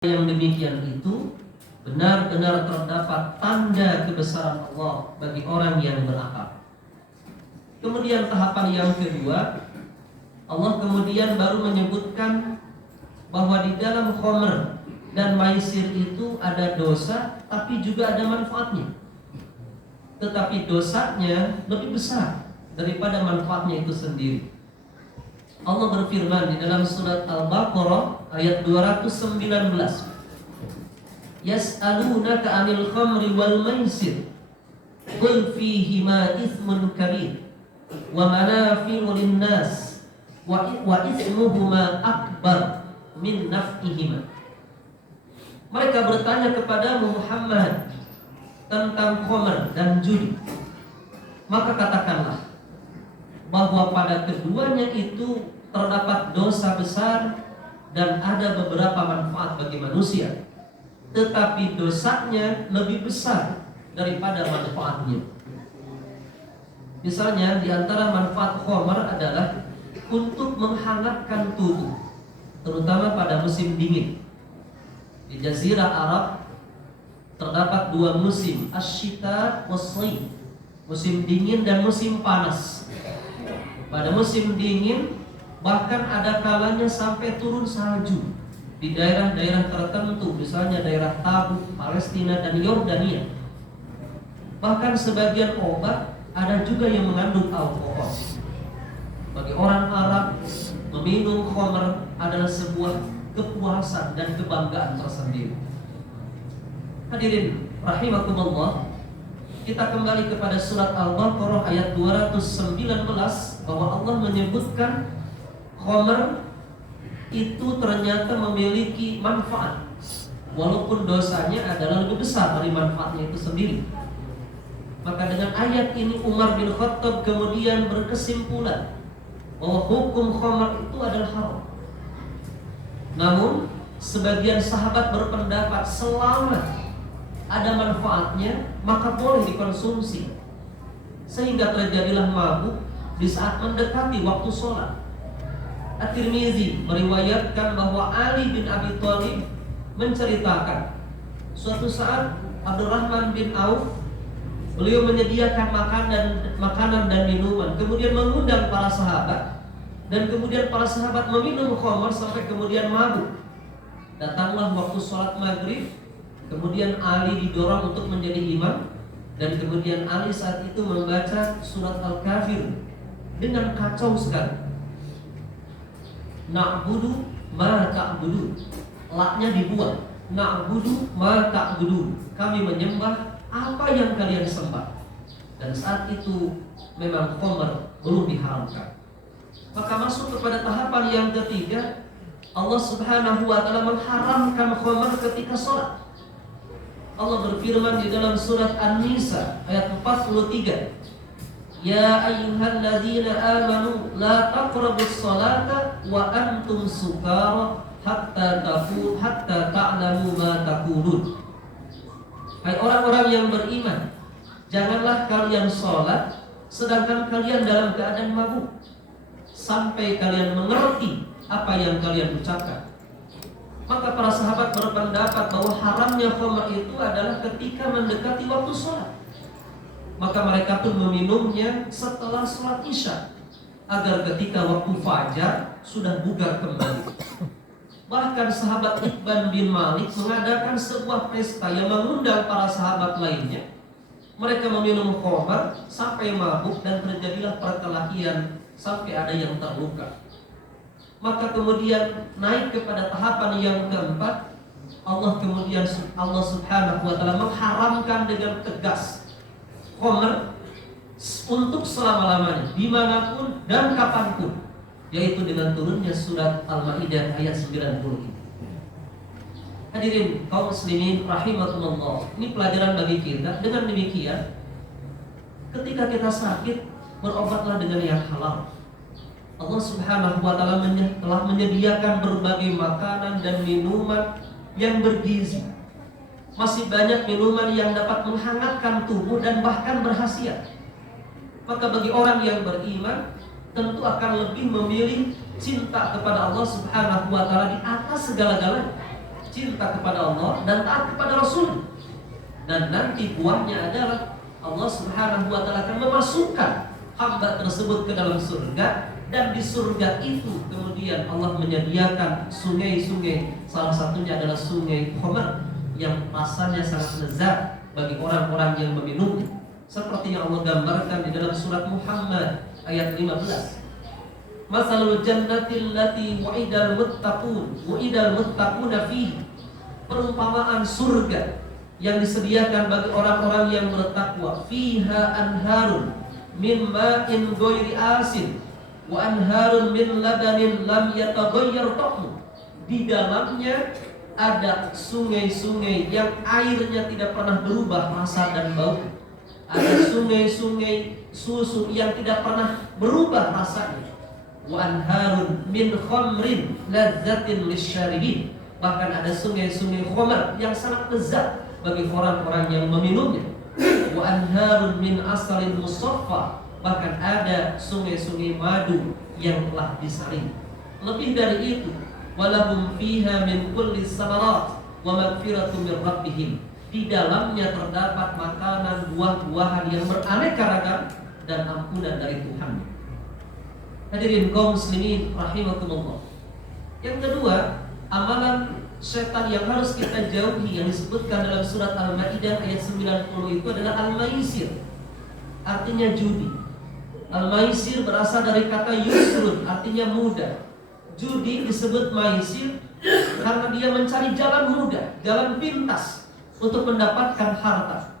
Yang demikian itu benar-benar terdapat tanda kebesaran Allah bagi orang yang berakal. Kemudian tahapan yang kedua, Allah kemudian baru menyebutkan bahwa di dalam khamr dan maisir itu ada dosa, tapi juga ada manfaatnya. Tetapi dosanya lebih besar daripada manfaatnya itu sendiri. Allah berfirman di dalam surat Al-Baqarah ayat 219. Yas'alunaka 'anil khamri wal maisir qul fihima itsmun kabir wa manafi'u lin-nas wa itsmuhuma akbar min naf'ihima. Mereka bertanya kepada Muhammad tentang khamr dan judi. Maka katakanlah bahwa pada keduanya itu terdapat dosa besar dan ada beberapa manfaat bagi manusia, tetapi dosanya lebih besar daripada manfaatnya. Misalnya di antara manfaat khamr adalah untuk menghangatkan tubuh, terutama pada musim dingin. Di Jazirah Arab terdapat dua musim, asy-syita was-shayf, musim dingin dan musim panas. Pada musim dingin bahkan ada kalanya sampai turun salju di daerah-daerah tertentu, misalnya daerah Tabuk, Palestina dan Yordania. Bahkan sebagian obat ada juga yang mengandung alkohol. Bagi orang Arab, meminum khamr adalah sebuah kepuasan dan kebanggaan tersendiri. Hadirin rahimakumullah, kita kembali kepada surat Al-Baqarah ayat 219 bahwa Allah menyebutkan khamr itu ternyata memiliki manfaat, walaupun dosanya adalah lebih besar dari manfaatnya itu sendiri. Maka dengan ayat ini Umar bin Khattab kemudian berkesimpulan bahwa hukum khamr itu adalah haram. Namun sebagian sahabat berpendapat selama ada manfaatnya maka boleh dikonsumsi, sehingga terjadilah mabuk di saat mendekati waktu sholat. At-Tirmizi meriwayatkan bahwa Ali bin Abi Thalib menceritakan suatu saat Abdurrahman bin Auf, beliau menyediakan makanan dan minuman, kemudian mengundang para sahabat, dan kemudian para sahabat meminum khamr sampai kemudian mabuk. Datanglah waktu sholat maghrib, kemudian Ali didorong untuk menjadi imam, dan kemudian Ali saat itu membaca surat Al-Kafir dengan kacau sekali. Na'budu ma ta'budun, laknya dibuat. Na'budu ma ta'budun, kami menyembah apa yang kalian sembah. Dan saat itu memang khamr belum diharamkan. Maka masuk kepada tahapan yang ketiga, Allah Subhanahu wa ta'ala mengharamkan khamr ketika sholat. Allah berfirman di dalam surat An-Nisa ayat 43, Ya ayyuhalladzina amanu la taqrabus salata wa antum sukara hatta ta'lamu ma taqulun. Hai orang-orang yang beriman, janganlah kalian sholat sedangkan kalian dalam keadaan mabuk, sampai kalian mengerti apa yang kalian ucapkan. Maka para sahabat berpendapat bahwa haramnya khamr itu adalah ketika mendekati waktu sholat. Maka mereka pun meminumnya setelah sholat isya, agar ketika waktu fajar sudah bugar kembali. Bahkan sahabat Iqban bin Malik mengadakan sebuah pesta yang mengundang para sahabat lainnya. Mereka meminum khamr sampai mabuk dan terjadilah perkelahian sampai ada yang terluka. Maka kemudian naik kepada tahapan yang keempat, Allah Subhanahu wa ta'ala mengharamkan dengan tegas khamr untuk selama-lamanya, dimanapun dan kapanpun, yaitu dengan turunnya surat Al-Maidah ayat 90 ini. Hadirin kaum muslimin rahimakumullah, ini pelajaran bagi kita. Dengan demikian, ketika kita sakit, berobatlah dengan yang halal. Allah Subhanahu wa ta'ala telah menyediakan berbagai makanan dan minuman yang bergizi. Masih banyak minuman yang dapat menghangatkan tubuh dan bahkan berkhasiat. Maka bagi orang yang beriman, tentu akan lebih memilih cinta kepada Allah Subhanahu wa ta'ala di atas segala-galanya. cinta kepada Allah dan taat kepada Rasul. Dan nanti buahnya adalah Allah Subhanahu wa taala akan memasukkan hamba tersebut ke dalam surga, dan di surga itu kemudian Allah menyediakan sungai-sungai, salah satunya adalah sungai khamar yang rasanya sangat lezat bagi orang-orang yang meminumnya, seperti yang Allah gambarkan di dalam surat Muhammad ayat 15. Masalul jannati allati wa'idal muttaquna fihi. Perumpamaan surga yang disediakan bagi orang-orang yang bertakwa. Fiha anharun min ma'in ghairi asin wa anharun min labanin lam yataghayyar ta'mu. Di dalamnya ada sungai-sungai yang airnya tidak pernah berubah rasa dan bau. Ada sungai-sungai susu yang tidak pernah berubah rasanya. Wa anharun min khamrin ladzatin lisyaribin. Bahkan ada sungai-sungai khamar yang sangat lezat bagi orang-orang yang meminumnya. Wa anharun min asalin musaffa. Bahkan ada sungai-sungai madu yang telah disaring. Lebih dari itu, walahum fiha min kulli samarat wa magfiratun min rabbihim. Di dalamnya terdapat makanan buah-buahan yang beraneka ragam dan ampunan dari Tuhan. Hadirin kaum muslimin rahimakumullah. Yang kedua, amalan setan yang harus kita jauhi yang disebutkan dalam surat Al-Maidah ayat 90 itu adalah al-maisir. Artinya judi. Al-maisir berasal dari kata yusrun, artinya mudah. Judi disebut maisir karena dia mencari jalan mudah, jalan pintas untuk mendapatkan harta.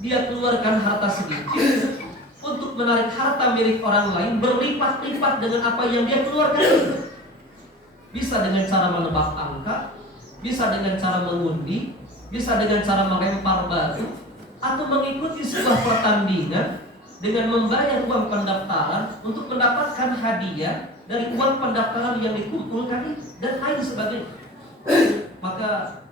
Dia keluarkan harta sedikit untuk menarik harta milik orang lain berlipat-lipat dengan apa yang dia keluarkan. Bisa dengan cara menebak angka, bisa dengan cara mengundi, bisa dengan cara melempar batu, atau mengikuti sebuah pertandingan dengan membayar uang pendaftaran untuk mendapatkan hadiah dari uang pendaftaran yang dikumpulkan dan lain sebagainya. Maka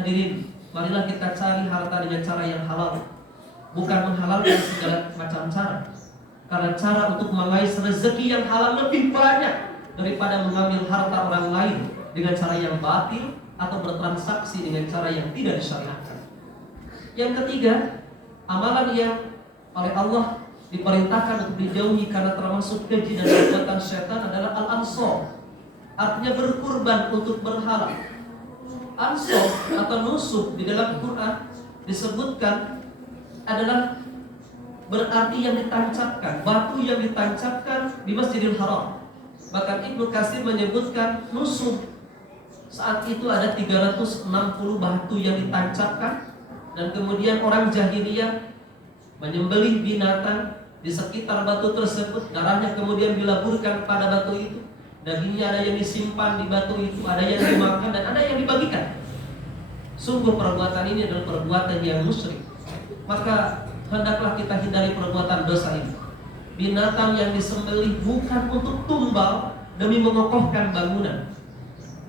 hadirin, marilah kita cari harta dengan cara yang halal, bukan menghalalkan segala macam cara. Karena cara untuk mengais rezeki yang halal lebih banyak daripada mengambil harta orang lain dengan cara yang batil atau bertransaksi dengan cara yang tidak disyariatkan. Yang ketiga, amalan yang oleh Allah diperintahkan untuk dijauhi karena termasuk keji dan perbuatan setan adalah al-ansor. Artinya berkurban untuk berhala. Ansor atau nusuk di dalam Quran disebutkan adalah berarti yang ditancapkan, batu yang ditancapkan di Masjidil Haram. Bahkan Ibnu Katsir menyebutkan nusuk saat itu ada 360 batu yang ditancapkan, dan kemudian orang jahiliyah menyembelih binatang di sekitar batu tersebut, darahnya kemudian dilaburkan pada batu itu, dagingnya ada yang disimpan di batu itu, ada yang dimakan dan ada yang dibagikan. Sungguh perbuatan ini adalah perbuatan yang musyrik. Maka hendaklah kita hindari perbuatan dosa ini. Binatang yang disembelih bukan untuk tumbal demi mengokohkan bangunan,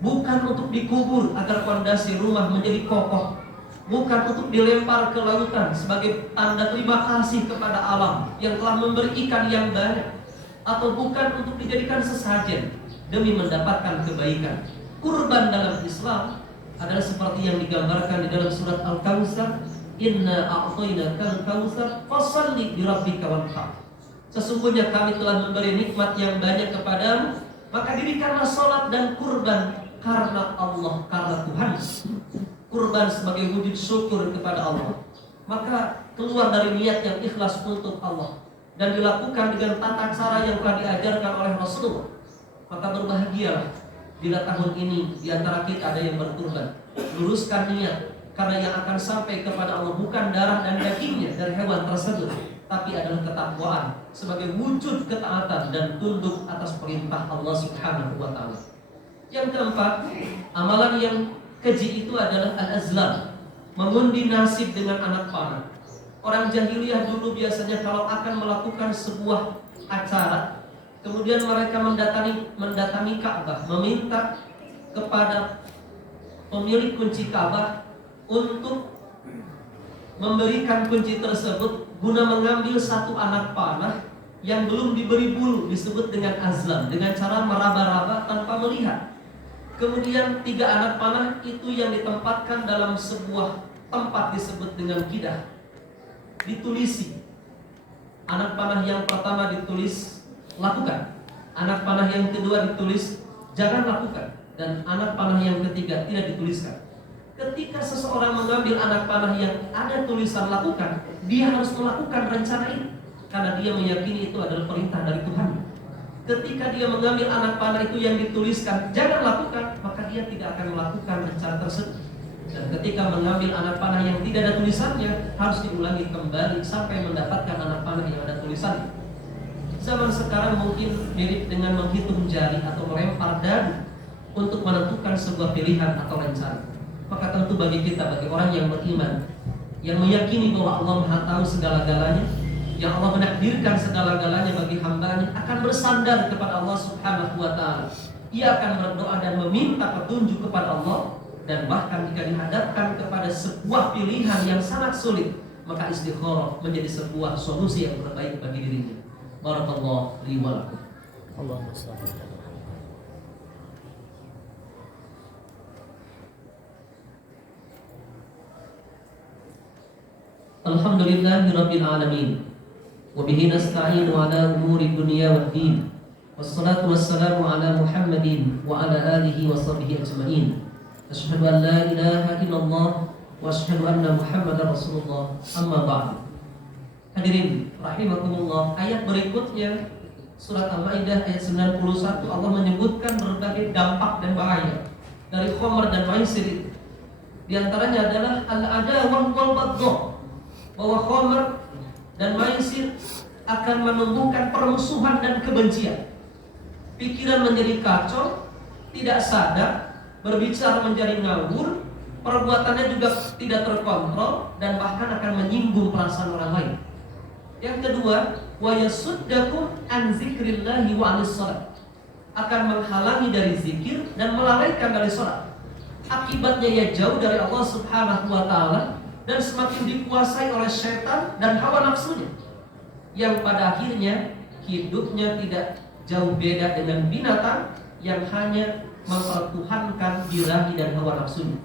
bukan untuk dikubur agar fondasi rumah menjadi kokoh, bukan untuk dilempar ke lautan sebagai tanda terima kasih kepada alam yang telah memberi ikan yang banyak, atau bukan untuk dijadikan sesajen demi mendapatkan kebaikan. Kurban dalam Islam adalah seperti yang digambarkan di dalam surat Al-Kautsar, inna a'tainakal kautsar fashalli lirabbika wanhar. Sesungguhnya kami telah memberi nikmat yang banyak kepadamu, maka dirikanlah salat dan kurban karena Allah, karena Tuhan. Kurban sebagai wujud syukur kepada Allah. Maka keluar dari niat yang ikhlas untuk Allah dan dilakukan dengan tata cara yang telah diajarkan oleh Rasulullah. Maka berbahagialah bila tahun ini di antara kita ada yang berkurban. Luruskan niat, karena yang akan sampai kepada Allah bukan darah dan dagingnya dari hewan tersebut, tapi adalah ketakwaan sebagai wujud ketaatan dan tunduk atas perintah Allah Subhanahu wa taala. Yang keempat, amalan yang keji itu adalah al-azlam, mengundi nasib dengan anak panah. Orang jahiliyah dulu biasanya kalau akan melakukan sebuah acara, kemudian mereka mendatangi Ka'bah, meminta kepada pemilik kunci Ka'bah untuk memberikan kunci tersebut guna mengambil satu anak panah yang belum diberi bulu, disebut dengan azlam, dengan cara meraba-raba tanpa melihat. Kemudian 3 anak panah itu yang ditempatkan dalam sebuah tempat disebut dengan kidah, ditulisi. Anak panah yang pertama ditulis lakukan, anak panah yang kedua ditulis jangan lakukan, dan anak panah yang ketiga tidak dituliskan. Ketika seseorang mengambil anak panah yang ada tulisan lakukan, dia harus melakukan rencana ini karena dia meyakini itu adalah perintah dari Tuhan. Ketika dia mengambil anak panah itu yang dituliskan jangan lakukan, maka dia tidak akan melakukan rencana tersebut. Dan ketika mengambil anak panah yang tidak ada tulisannya, harus diulangi kembali sampai mendapatkan anak panah yang ada tulisannya. Zaman sekarang mungkin mirip dengan menghitung jari atau melempar dadu untuk menentukan sebuah pilihan atau rencana. Maka tentu bagi kita, bagi orang yang beriman, yang meyakini bahwa Allah Maha Tahu segala-galanya, yang Allah menakdirkan segala-galanya bagi hambanya, akan bersandar kepada Allah Subhanahu wa Ta'ala. Ia akan berdoa dan meminta petunjuk kepada Allah, dan bahkan jika dihadapkan kepada sebuah pilihan yang sangat sulit, maka istikharah menjadi sebuah solusi yang terbaik bagi dirinya. Barakallahu li wa lakum. Allahumma shalli. Alhamdulillahirabbil alamin. Wa bihi nasta'inu ala umuri dunya waddin. Wassalatu wassalamu ala Muhammadin wa ala alihi wa sahbihi ajma'in. Asyhadu an la ilaha illallah wa asyhadu anna Muhammadar Rasulullah. Amma ba'du. Hadirin rahimakumullah, ayat berikutnya surat Al-Maidah ayat 91, Allah menyebutkan berbagai dampak dan bahaya dari khamr dan maisir. Di antaranya adalah al-adawah wal baghdha, bahwa khamr dan maisir akan menumbuhkan permusuhan dan kebencian. Pikiran menjadi kacau, tidak sadar, berbicara menjadi ngawur, perbuatannya juga tidak terkontrol, dan bahkan akan menyinggung perasaan orang lain. Yang kedua, wa yasuddakum an zikrillahi wa anis shalah, akan menghalangi dari zikir dan melalaikan dari salat. Akibatnya ia jauh dari Allah Subhanahu wa Ta'ala dan semakin dikuasai oleh syaitan dan hawa nafsunya, yang pada akhirnya hidupnya tidak jauh beda dengan binatang yang hanya mempertuhankan birahi dan hawa nafsunya.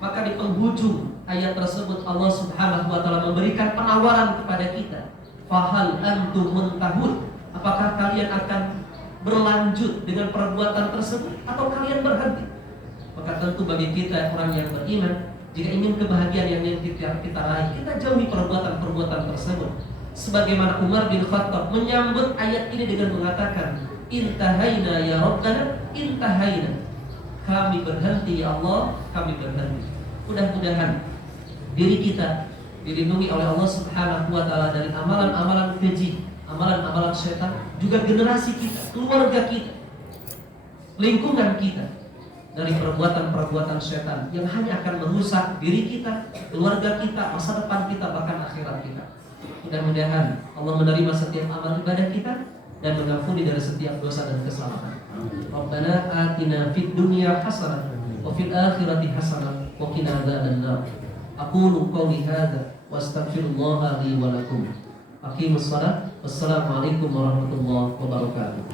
Maka di penghujung ayat tersebut Allah Subhanahu wa Ta'ala memberikan penawaran kepada kita, fahal antum muntahun, apakah kalian akan berlanjut dengan perbuatan tersebut atau kalian berhenti? Maka tentu bagi kita orang yang beriman, jika ingin kebahagiaan yang kita raih, kita jauhi perbuatan-perbuatan tersebut. Sebagaimana Umar bin Khattab menyambut ayat ini dengan mengatakan, intahaina ya Rabbana, intahaina. Kami berhenti ya Allah, kami berhenti. Mudah-mudahan diri kita dilindungi oleh Allah Subhanahu wa Ta'ala dari amalan-amalan keji, amalan-amalan syaitan, juga generasi kita, keluarga kita, lingkungan kita dari perbuatan-perbuatan syaitan yang hanya akan merusak diri kita, keluarga kita, masa depan kita, bahkan akhirat kita. Mudah-mudahan Allah menerima setiap amal ibadah kita dan mengampuni dari setiap dosa dan kesalahan. Rabbana atina fid dunya hasanah wa fil akhirati hasanah wa qina adzabannar. Aqulu qawli hadza wa astaghfirullaha li wa lakum. Aqimus shalah. Wassalamualaikum warahmatullahi wabarakatuh.